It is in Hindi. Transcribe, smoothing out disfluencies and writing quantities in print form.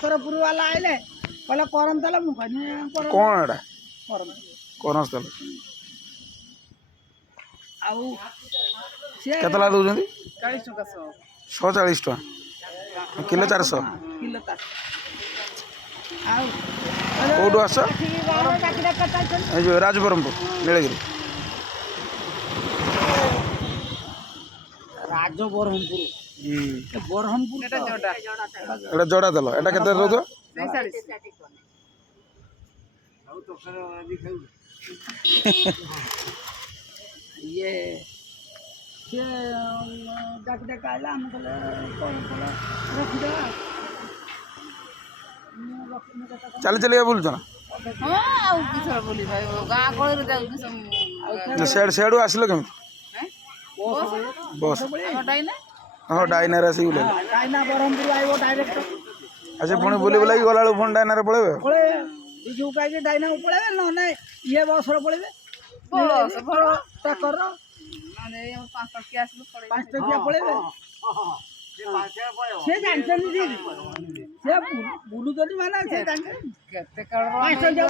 सरपुर वाला आइले कहले करन तले मु कहनी कौन एटा करन कौन स्थल आउ से केतला दउजंदी 40 टका 140 टका किलो 400 किलो ता आउ कोडू आस डाकिरा कटाइछन ए जो राजबरमपुर नीलगिरी राज बरहमपुर बरहमपुर एटा जोड़ा एटा जोड़ा दल एटा केते दउतो 46 ये से डाक आइला हम कहले कोन कहले रख दे चली चलिया बोलछ ना हां आउ किछ बोली भाई गां कोळी जाउ सब सेड सेडू आसिलो केम हैं बस हटाई ना हां डाइनर आसी बोले डाइना बरहमपुर आइबो डायरेक्ट अच्छा पुणी बुली बुलाई गला फोन डाइनर पळेबे पळे बिजू काई के डाइना पळेबे न नै ये बस रो पळेबे बस भरो टकर रो माने 5 टका आसलो पड़े 5 टका पळेबे से जानछन जी से बुलु जनी माने से जानछन केते कळरो 5 टका